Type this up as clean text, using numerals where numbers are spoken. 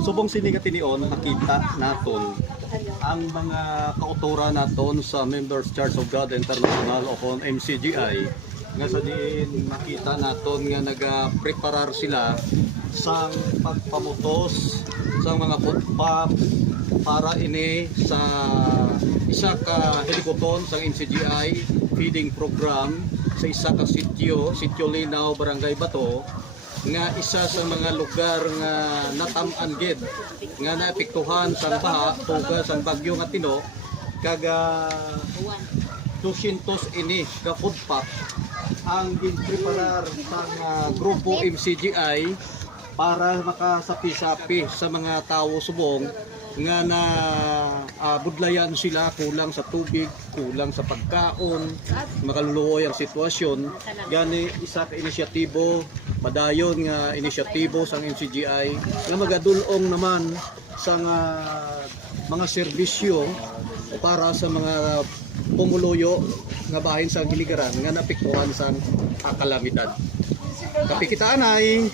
Subong sini nga tinion nakita naton ang mga kautora naton sa Members Church of God International o kon MCGI nga sa diin nakita naton nga nagapreparar sila sang pagpamutos sa mga kutpap para ini sa isa ka helikoton sa MCGI feeding program sa isa ka sitio Linaw, Barangay Bato, nga isa sa mga lugar nga natam-an gid nga naapektuhan sang baha tugas sang bagyo nga Tino kaga 200 ini ka food pack ang ginpreparar sang grupo MCGI para makasapi-sapi sa mga tao subong nga na budlayan sila kulang sa tubig, kulang sa pagkaon, makaluluoy ang sitwasyon. Gani isa ka inisyatibo, madayon nga inisyatibo sang MCGI nga magadulong naman sa mga serbisyo para sa mga pumuluyo nga bahin sa giligaran nga napiktuhan sa kalamidad. Kapikitaan ay